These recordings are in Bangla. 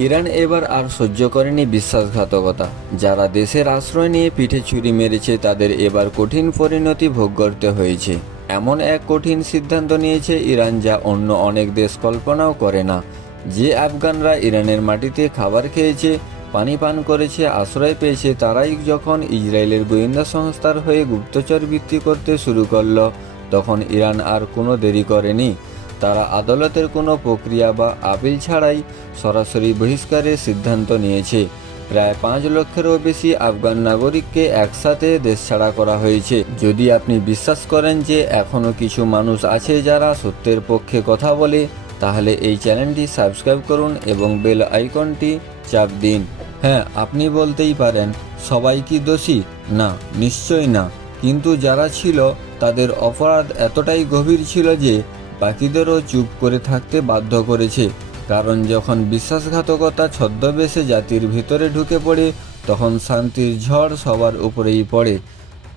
ইরান এবার আর সহ্য করেনি বিশ্বাসঘাতকতা। যারা দেশের আশ্রয় নিয়ে পিঠে ছুরি মেরেছে, তাদের এবার কঠিন পরিণতি ভোগ করতে হয়েছে। এমন এক কঠিন সিদ্ধান্ত নিয়েছে ইরান যা অন্য অনেক দেশ কল্পনাও করে না। যে আফগানরা ইরানের মাটিতে খাবার খেয়েছে, পানি পান করেছে, আশ্রয় পেয়েছে, তারাই যখন ইসরায়েলের গোয়েন্দা সংস্থার হয়ে গুপ্তচর বৃত্তি করতে শুরু করল, তখন ইরান আর কোনো দেরি করেনি। তারা আদালতের কোনো প্রক্রিয়া বা আপিল ছাড়াই সরাসরি বহিষ্কারের সিদ্ধান্ত নিয়েছে। প্রায় পাঁচ লক্ষেরও বেশি আফগান নাগরিককে একসাথে দেশ ছাড়া করা হয়েছে। যদি আপনি বিশ্বাস করেন যে এখনও কিছু মানুষ আছে যারা সত্যের পক্ষে কথা বলে, তাহলে এই চ্যানেলটি সাবস্ক্রাইব করুন এবং বেল আইকনটি চাপ দিন। হ্যাঁ আপনি বলতেই পারেন, সবাই কি দোষী? না, নিশ্চয়ই না। কিন্তু যারা ছিল, তাদের অপরাধ এতটাই গভীর ছিল যে বাকিদেরও চুপ করে থাকতে বাধ্য করেছে। কারণ যখন বিশ্বাসঘাতকতা ছদ্মবেশে জাতির ভিতরে ঢুকে পড়ে, তখন শান্তির ঝড় সবার উপরেই পড়ে।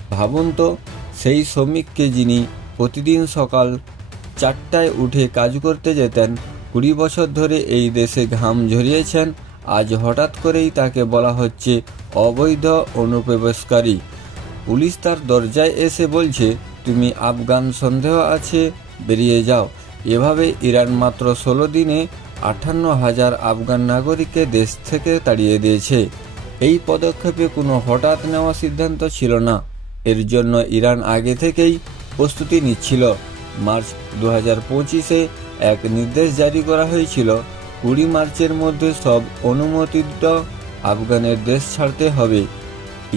ভাবুন তো, সেই শ্রমিককে যিনি প্রতিদিন সকাল চারটায় উঠে কাজ করতে যেতেন, কুড়ি বছর ধরে এই দেশে ঘাম ঝরিয়েছেন, আজ হঠাৎ করেই তাকে বলা হচ্ছে অবৈধ অনুপ্রবেশকারী। পুলিশ তার দরজায় এসে বলছে, তুমি আফগান সন্দেহ আছে বেরিয়ে যাও। এভাবে ইরান মাত্র ষোলো দিনে আটান্ন হাজার আফগান নাগরিককে দেশ থেকে তাড়িয়ে দিয়েছে। এই পদক্ষেপে কোনো হঠাৎ নেওয়া সিদ্ধান্ত ছিল না। এর জন্য ইরান আগে থেকেই প্রস্তুতি নিচ্ছিল। মার্চ দু হাজার পঁচিশে এক নির্দেশ জারি করা হয়েছিল, কুড়ি মার্চের মধ্যে সব অনুমোদিত আফগানের দেশ ছাড়তে হবে।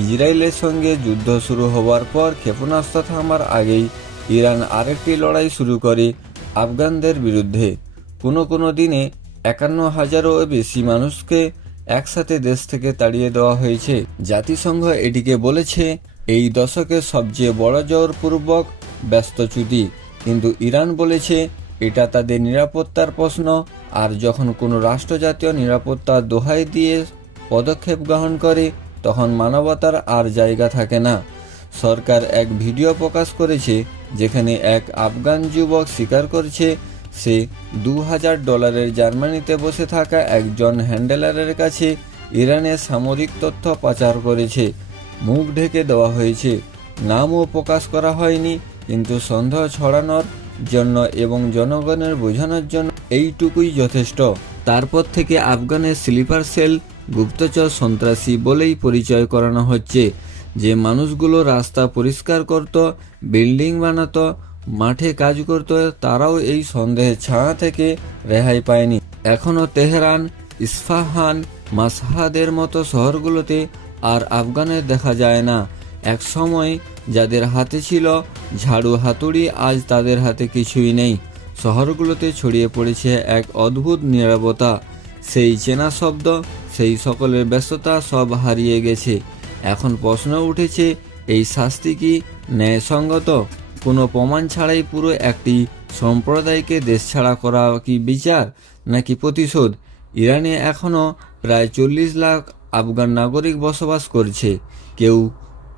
ইসরায়েলের সঙ্গে যুদ্ধ শুরু হওয়ার পর ক্ষেপণাস্ত্র থামার আগেই ইরান আরেকটি লড়াই শুরু করে আফগানদের বিরুদ্ধে। কোনো কোনো দিনে একান্ন হাজারও বেশি মানুষকে একসাথে দেশ থেকে তাড়িয়ে দেওয়া হয়েছে। জাতিসংঘ এটিকে বলেছে, এই দশকের সবচেয়ে বড় জোরপূর্বক ব্যস্তচ্যুতি কিন্তু ইরান বলেছে, এটা তাদের নিরাপত্তার প্রশ্ন। আর যখন কোনো রাষ্ট্রজাতীয় নিরাপত্তার দোহাই দিয়ে পদক্ষেপ গ্রহণ করে, তখন মানবতার আর জায়গা থাকে না। সরকার এক ভিডিও প্রকাশ করেছে যেখানে এক আফগান যুবক স্বীকার করছে সে দু হাজার ডলারের জার্মানিতে বসে থাকা একজন হ্যান্ডেলারের কাছে ইরানের সামরিক তথ্য পাচার করেছে। মুখ ঢেকে দেওয়া হয়েছে। নামও প্রকাশ করা হয়নি, কিন্তু সন্দেহ ছড়ানোর জন্য এবং জনগণের বোঝানোর জন্য এইটুকুই যথেষ্ট। তারপর থেকে আফগানের স্লিপার সেল, গুপ্তচর সন্ত্রাসী বলেই পরিচয় করানো হচ্ছে। যে মানুষগুলো রাস্তা পরিষ্কার করত, বিল্ডিং বানাতো, মাঠে কাজ করত, তারাও এই সন্দেহের ছায়া থেকে রেহাই পায়নি। এখনও তেহরান, ইস্ফাহান, মাসহাদের মতো শহরগুলোতে আর আফগানের দেখা যায় না। এক সময় যাদের হাতে ছিল ঝাড়ু হাতুড়ি, আজ তাদের হাতে কিছুই নেই। শহরগুলোতে ছড়িয়ে পড়েছে এক অদ্ভুত নিরাপত্তা সেই চেনা শব্দ, সেই সকলের ব্যস্ততা সব হারিয়ে গেছে। এখন প্রশ্ন উঠেছে, এই শাস্তি কি ন্যায়সঙ্গত? কোনো প্রমাণ ছাড়াই পুরো একটি সম্প্রদায়কে দেশ ছাড়া করা কি বিচার নাকি প্রতিশোধ? ইরানে এখনও প্রায় চল্লিশ লাখ আফগান নাগরিক বসবাস করছে। কেউ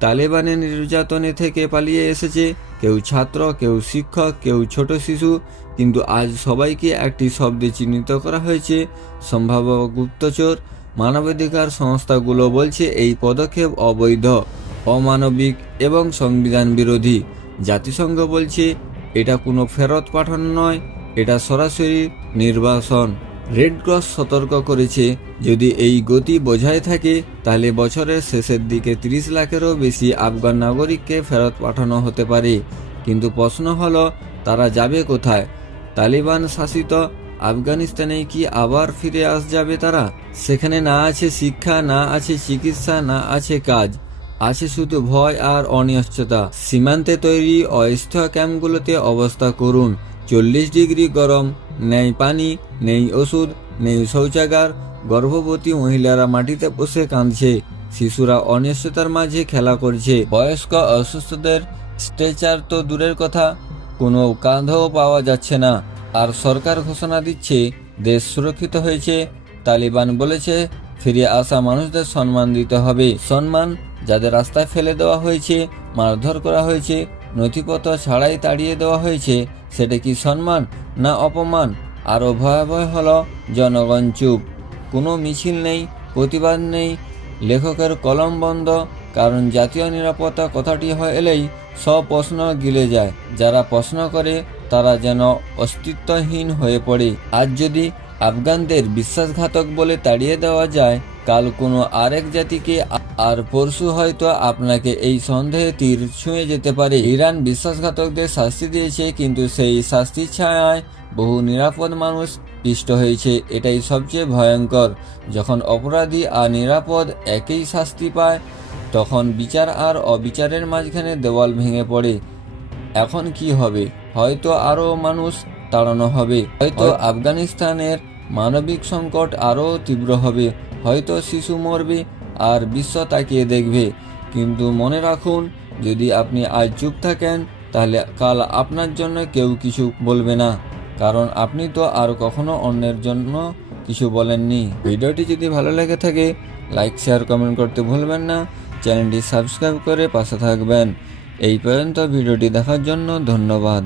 তালেবানের নির্যাতনে থেকে পালিয়ে এসেছে, কেউ ছাত্র, কেউ শিক্ষক, কেউ ছোট শিশু, কিন্তু আজ সবাইকে একটি শব্দে চিহ্নিত করা হয়েছে, সম্ভাব্য গুপ্তচর মানবাধিকার সংস্থাগুলো বলছে এই পদক্ষেপ অবৈধ, অমানবিক এবং সংবিধান বিরোধী। জাতিসংঘ বলছে এটা কোনো ফেরত পাঠানো নয়, এটা সরাসরি নির্বাসন। রেড ক্রস সতর্ক করেছে, যদি এই গতি বজায় থাকে, তাহলে বছরের শেষের দিকে ৩০ লাখেরও বেশি আফগান নাগরিককে ফেরত পাঠানো হতে পারে। কিন্তু প্রশ্ন হলো, তারা যাবে কোথায়? তালিবান শাসিত আফগানিস্তানে কি আবার ফিরে আস যাবে তারা? সেখানে না আছে শিক্ষা, না আছে চিকিৎসা, না আছে কাজ। আছে শুধু ভয় আর অনিশ্চয়তা। সীমান্তে তৈরি অস্থায়ী ক্যাম্পগুলোতে অবস্থা করুন। চল্লিশ ডিগ্রি গরম, নেই পানি, নেই ওষুধ, নেই শৌচাগার। গর্ভবতী মহিলারা মাটিতে বসে কাঁদছে। শিশুরা অনিশ্চয়তার মাঝে খেলা করছে। বয়স্ক অসুস্থদের স্ট্রেচার তো দূরের কথা, কোনো কাঁধও পাওয়া যাচ্ছে না। আর সরকার ঘোষণা দিচ্ছে, দেশ সুরক্ষিত হয়েছে। তালিবান বলেছে, ফিরে আসা মানুষদের সম্মান দিতে হবে। সম্মান যাদের রাস্তায় ফেলে দেওয়া হয়েছে, মারধর করা হয়েছে, নথিপত্র ছাড়াই তাড়িয়ে দেওয়া হয়েছে, সেটা কি সম্মান না অপমান? আরও ভয়াবহ হল, জনগণ চুপ। কোনো মিছিল নেই, প্রতিবাদ নেই, লেখকের কলম বন্ধ, কারণ জাতীয় নিরাপত্তা কথাটি হয়ে এলেই সব প্রশ্ন গিলে যায়। যারা প্রশ্ন করে তারা যেন অস্তিত্বহীন হয়ে পড়ে। আজ যদি আফগানদের বিশ্বাসঘাতক বলে তাড়িয়ে দেওয়া যায়, কাল কোনো আরেক জাতিকে আর পরশু হয়তো আপনাকে এই সন্দেহে তীর ছুঁয়ে যেতে পারে। ইরান বিশ্বাসঘাতকদের শাস্তি দিয়েছে, কিন্তু সেই শাস্তির ছায়ায় বহু নিরাপদ মানুষ পিষ্ট হয়েছে। এটাই সবচেয়ে ভয়ঙ্কর। যখন অপরাধী আর নিরাপদ একই শাস্তি পায়, তখন বিচার আর অবিচারের মাঝখানে দেওয়াল ভেঙে পড়ে। এখন কি হবে? হয়তো আরও মানুষ তাড়ানো হবে। হয়তো আফগানিস্তানের মানবিক সংকট আরও তীব্র হবে। হয়তো শিশু মরবে আর বিশ্ব তাকিয়ে দেখবে। কিন্তু মনে রাখুন যদি আপনি আজ চুপ থাকেন তাহলে কাল আপনার জন্য কেউ কিছু বলবে না। কারণ আপনি তো আর কখনো অন্যের জন্য কিছু বলেননি। ভিডিওটি যদি ভালো লেগে থাকে লাইক শেয়ার কমেন্ট করতে ভুলবেন না। চ্যানেলটি সাবস্ক্রাইব করে পাশে থাকবেন। এই পর্যন্ত ভিডিওটি দেখার জন্য ধন্যবাদ।